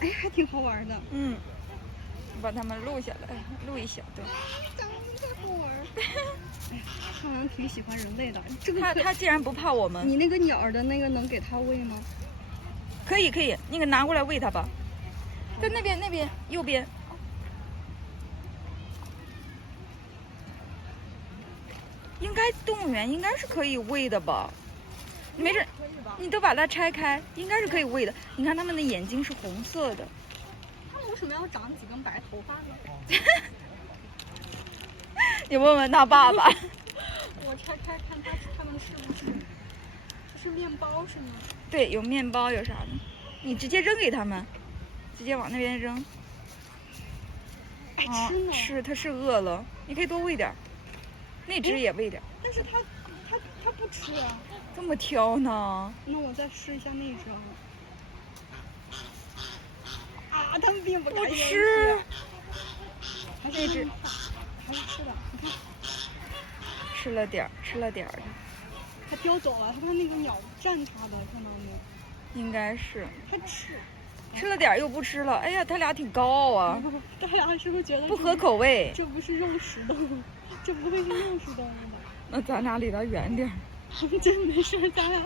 哎，还挺好玩的。嗯，把它们录下来，录一小段。长得太好玩儿。哎呀，它好像挺喜欢人类的。这个它竟然不怕我们。你那个鸟儿的那个能给它喂吗？可以，那个拿过来喂它吧。在那边右边。应该动物园应该是可以喂的吧？没事，你都把它拆开，应该是可以喂的。你看它们的眼睛是红色的。它们为什么要长几根白头发呢？你问问他爸爸。我拆开看它们是不是？这是面包是吗？对，有面包有啥的，你直接扔给他们，直接往那边扔。爱吃呢。是，它是饿了，你可以多喂点。那只也喂点。但是它不吃啊。这么挑呢？那我再试一下那一只啊，它们并不敢吃。还是吃的，你看。吃了点儿。它叼走了，它怕那个鸟占它的，看到没有？应该是。它吃了点儿又不吃了，哎呀，他俩挺高傲啊。他俩是不是觉得不合口味？这不是肉食动物，这不会是肉食动物吧？那咱俩离它远点。真没事，咱俩。